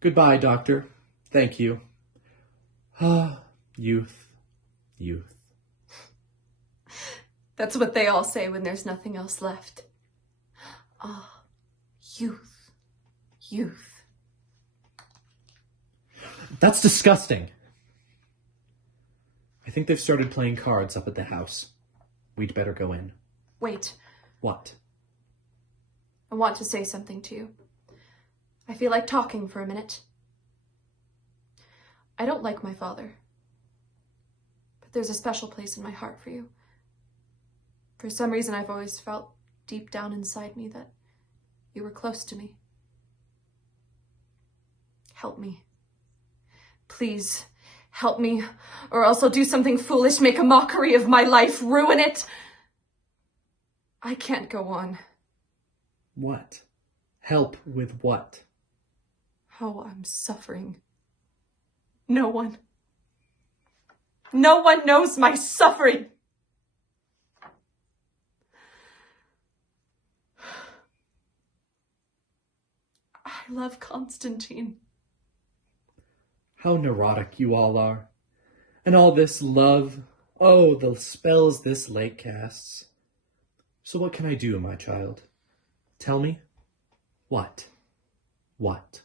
Goodbye, Doctor. Thank you. Ah, youth, youth. That's what they all say when there's nothing else left. Ah, youth, youth. That's disgusting. I think they've started playing cards up at the house. We'd better go in. Wait. What? I want to say something to you. I feel like talking for a minute. I don't like my father, but there's a special place in my heart for you. For some reason, I've always felt deep down inside me that you were close to me. Help me. Please, help me, or else I'll do something foolish, make a mockery of my life, ruin it. I can't go on. What? Help with what? Oh, I'm suffering. No one knows my suffering. I love Constantine. How neurotic you all are. And all this love. Oh, the spells this lake casts. So what can I do, my child? Tell me. What? What?